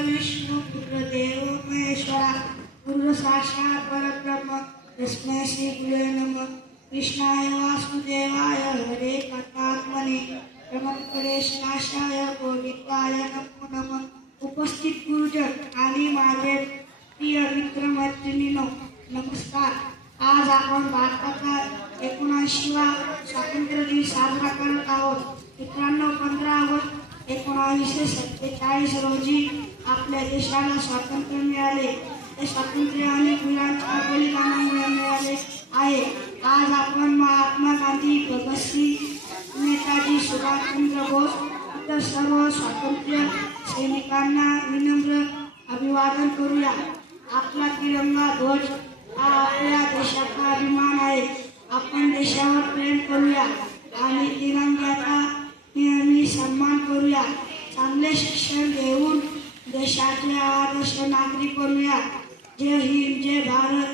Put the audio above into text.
विष्णु गुरुदेव महेश्वरा गुरु साक्षात् परब्रह्म तस्मै श्री गुरुवे नमः। कृष्णाय वासुदेवाय हरे परमात्मने नमः गोविंदाय नमो नमः। उपस्थित गुरुजन आणि माझे प्रिय मित्र मैत्रिणींनो नमस्कार। आज आपण भारताचा 79वा स्वातंत्र्य दिन साजरा करत आहोत। मित्रांनो, 15 ऑगस्ट 1947 रोजी आपल्या देशाला स्वातंत्र्य मिळाले। ते स्वातंत्र्य अनेक वीरांच्या बलिदानामुळे मिळाले आहे। आज आपण महात्मा गांधी, भगतसिंग, नेताजी सुभाषचंद्र बोस इतर सर्व स्वातंत्र्य सैनिकांना विनम्र अभिवादन करूया। आपला तिरंगा ध्वज हा आपल्या देशाचा अभिमान आहे। आपण देशावर प्रेम करूया आणि तिरंग्याचा नेहमी सन्मान करूया। चांगले शिक्षण घेऊन देशाचे आदर्श नागरिक बनूया। जय हिंद, जय भारत,